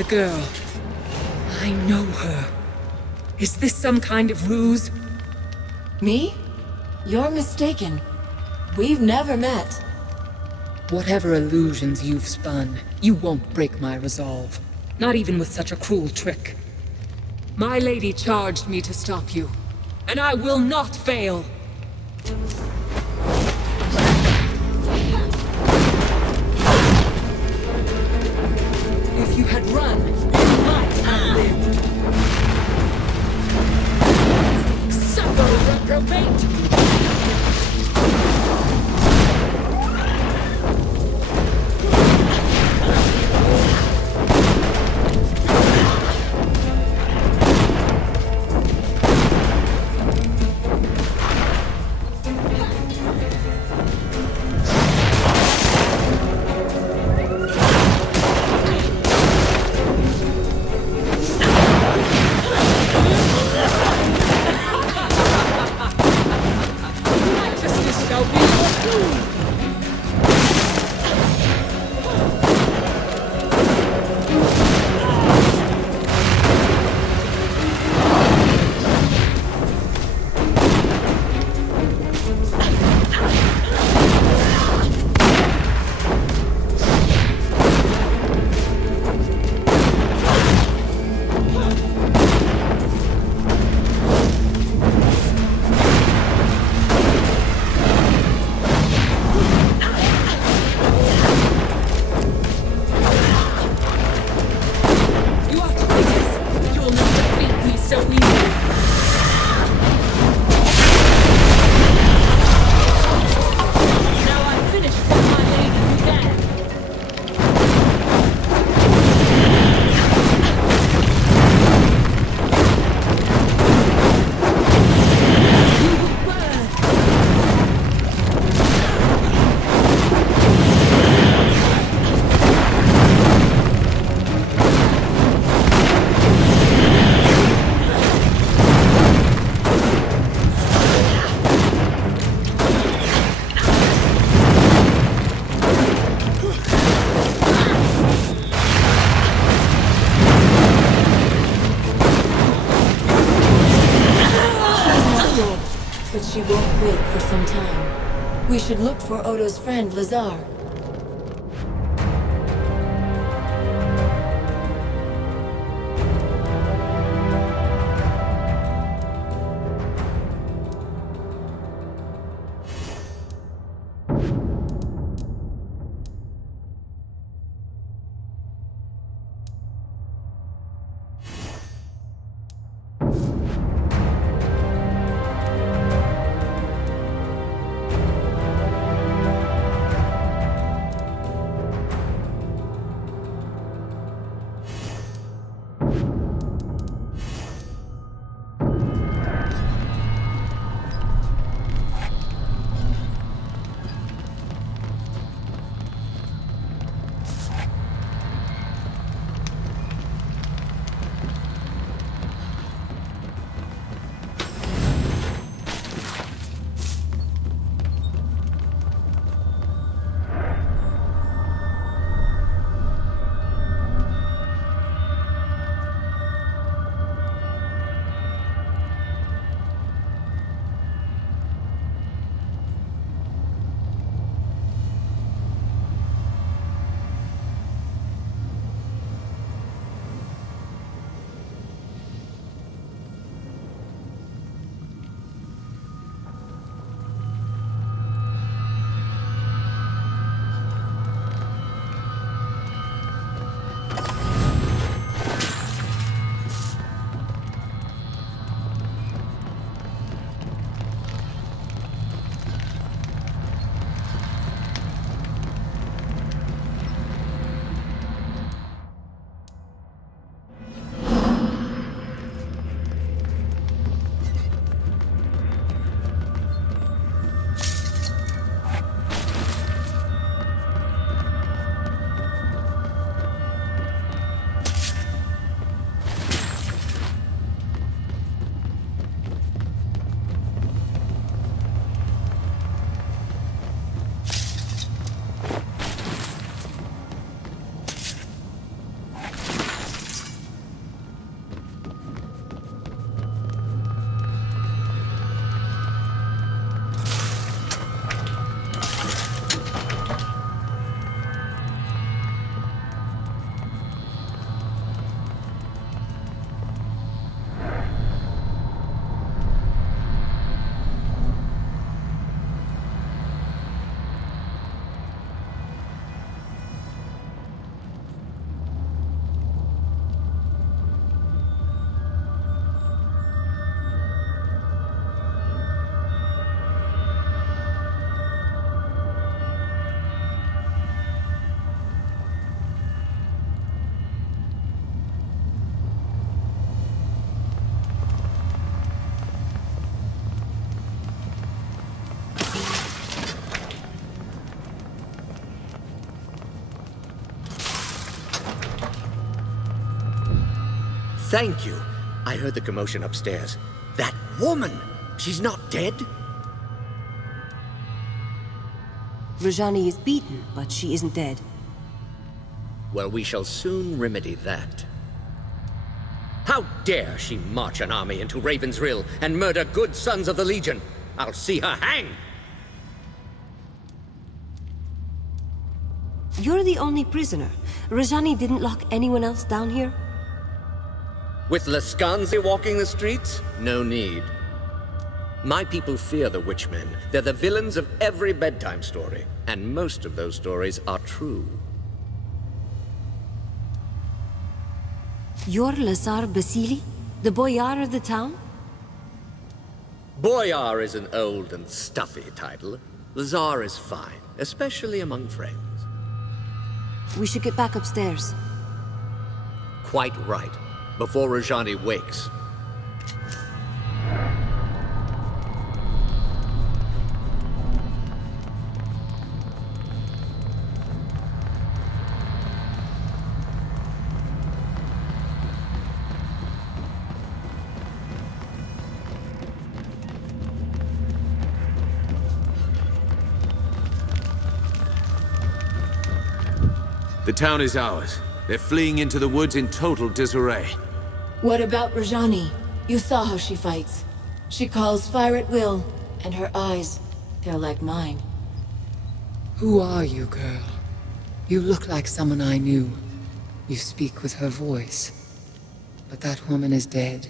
The girl. I know her. Is this some kind of ruse? Me? You're mistaken. We've never met. Whatever illusions you've spun, you won't break my resolve. Not even with such a cruel trick. My lady charged me to stop you, and I will not fail. If you had run, you might have lived. Suffer, reprobate! She won't wait for some time. We should look for Odo's friend, Lazar. thank you. I heard the commotion upstairs. That woman! She's not dead? Rajani is beaten, but she isn't dead. Well, we shall soon remedy that. How dare she march an army into Raven's Rill and murder good sons of the Legion? I'll see her hang! You're the only prisoner. Rajani didn't lock anyone else down here? With Laskanzi walking the streets? No need. My people fear the Witchmen. They're the villains of every bedtime story. And most of those stories are true. You're Lazar Basili? The boyar of the town? Boyar is an old and stuffy title. Lazar is fine, especially among friends. We should get back upstairs. Quite right. Before Rajani wakes. The town is ours. They're fleeing into the woods in total disarray. What about Rajani? You saw how she fights. She calls fire at will, and her eyes, they're like mine. Who are you, girl? You look like someone I knew. You speak with her voice. But that woman is dead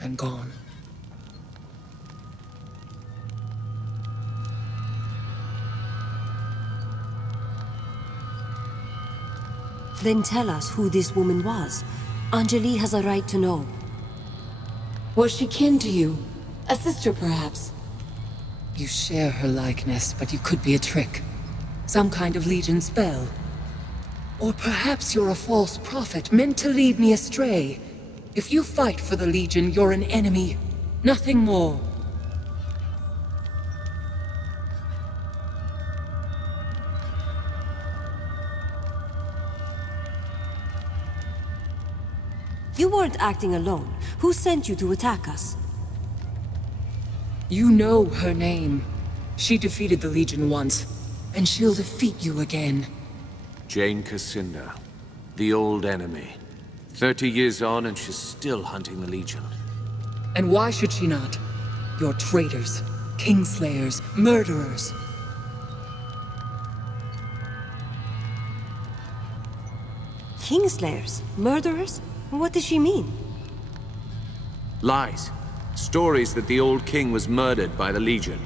and gone. Then tell us who this woman was. Anjali has a right to know. Was she kin to you? A sister, perhaps? You share her likeness, but you could be a trick. Some kind of Legion spell. Or perhaps you're a false prophet meant to lead me astray. If you fight for the Legion, you're an enemy. Nothing more. You weren't acting alone. Who sent you to attack us? You know her name. She defeated the Legion once, and she'll defeat you again. Jeyne Kassynder, the old enemy. 30 years on and she's still hunting the Legion. And why should she not? You're traitors, kingslayers, murderers. Kingslayers? Murderers? What does she mean? Lies. Stories that the old king was murdered by the Legion.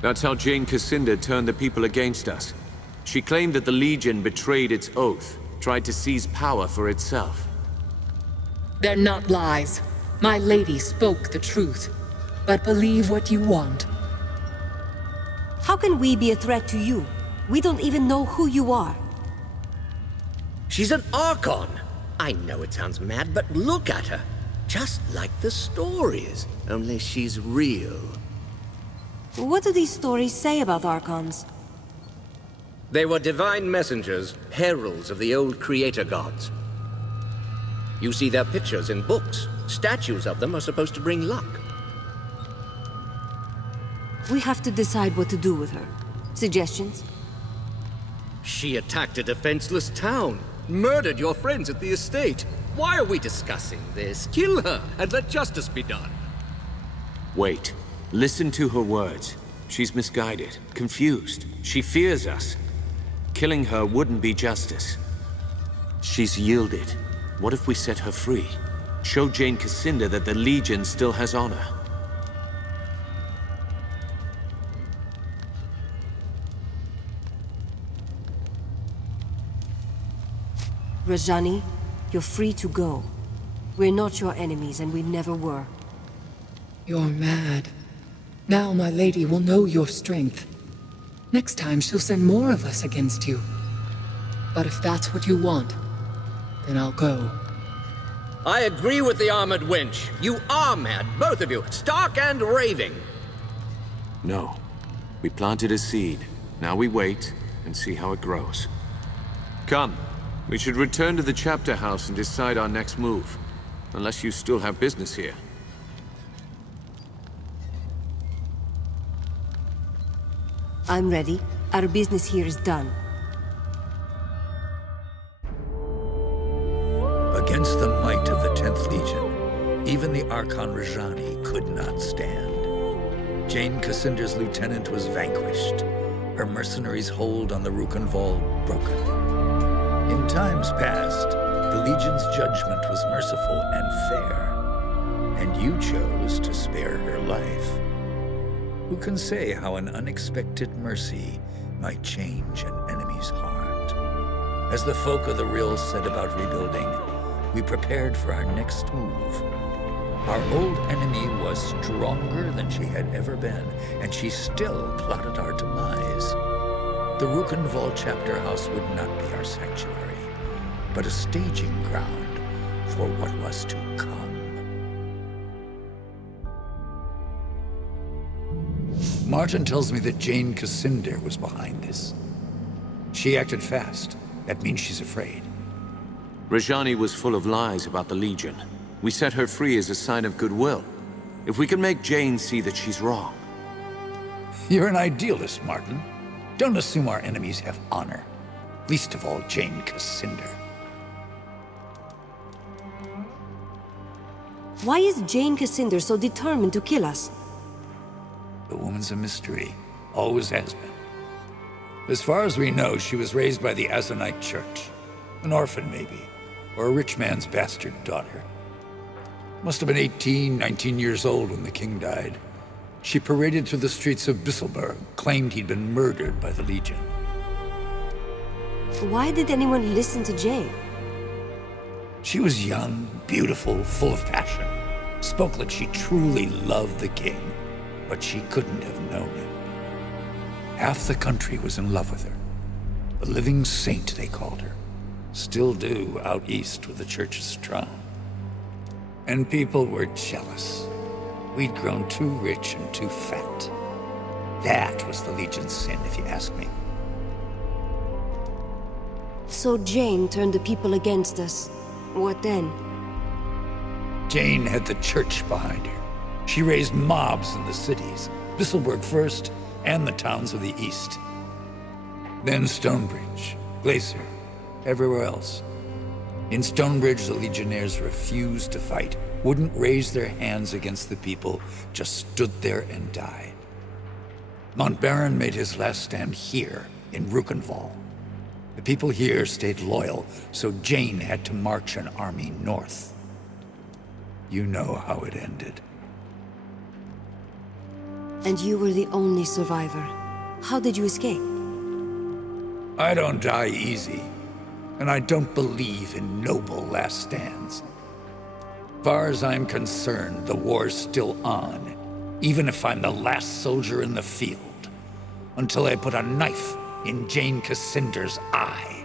That's how Jeyne Kassynder turned the people against us. She claimed that the Legion betrayed its oath, tried to seize power for itself. They're not lies. My lady spoke the truth. But believe what you want. How can we be a threat to you? We don't even know who you are. She's an Archon! I know it sounds mad, but look at her. Just like the stories, only she's real. What do these stories say about Archons? They were divine messengers, heralds of the old creator gods. You see their pictures in books. Statues of them are supposed to bring luck. We have to decide what to do with her. Suggestions? She attacked a defenseless town. Murdered your friends at the estate. Why are we discussing this? Kill her and let justice be done. Wait. Listen to her words. She's misguided, confused. She fears us. Killing her wouldn't be justice. She's yielded. What if we set her free? Show Jeyne Kassynder that the Legion still has honor. Rajani, you're free to go. We're not your enemies, and we never were. You're mad. Now my lady will know your strength. Next time she'll send more of us against you. But if that's what you want, then I'll go. I agree with the armored wench. You are mad, both of you, stark and raving. No. We planted a seed. Now we wait and see how it grows. Come. We should return to the chapter house and decide our next move. Unless you still have business here. I'm ready. Our business here is done. Against the might of the 10th Legion, even the Archon Rajani could not stand. Jeyne Kassynder's lieutenant was vanquished, her mercenaries' hold on the Rukkenvahl broken. In times past, the Legion's judgment was merciful and fair, and you chose to spare her life. Who can say how an unexpected mercy might change an enemy's heart? As the folk of the Rill said about rebuilding, we prepared for our next move. Our old enemy was stronger than she had ever been, and she still plotted our demise. The Rukkenvahl chapter house would not be our sanctuary, but a staging ground for what was to come. Martin tells me that Jeyne Kassynder was behind this. She acted fast. That means she's afraid. Rajani was full of lies about the Legion. We set her free as a sign of goodwill. If we can make Jeyne see that she's wrong. You're an idealist, Martin. Don't assume our enemies have honor. Least of all, Jeyne Kassynder. Why is Jeyne Kassynder so determined to kill us? The woman's a mystery. Always has been. As far as we know, she was raised by the Azunite Church. An orphan, maybe. Or a rich man's bastard daughter. Must have been 18, 19 years old when the king died. She paraded through the streets of Bisselberg, claimed he'd been murdered by the Legion. Why did anyone listen to Jeyne? She was young, beautiful, full of passion. Spoke like she truly loved the king, but she couldn't have known him. Half the country was in love with her. The living saint, they called her. Still do out east with the church's throne. And people were jealous. We'd grown too rich and too fat. That was the Legion's sin, if you ask me. So Jeyne turned the people against us. What then? Jeyne had the church behind her. She raised mobs in the cities, Bisselberg first, and the towns of the east. Then Stonebridge, Glacier, everywhere else. In Stonebridge, the Legionnaires refused to fight, wouldn't raise their hands against the people, just stood there and died. Montbaron made his last stand here, in Rukkenvahl. The people here stayed loyal, so Jeyne had to march an army north. You know how it ended. And you were the only survivor. How did you escape? I don't die easy. And I don't believe in noble last stands. Far as I'm concerned, the war's still on, even if I'm the last soldier in the field, until I put a knife in Jeyne Kassynder's eye.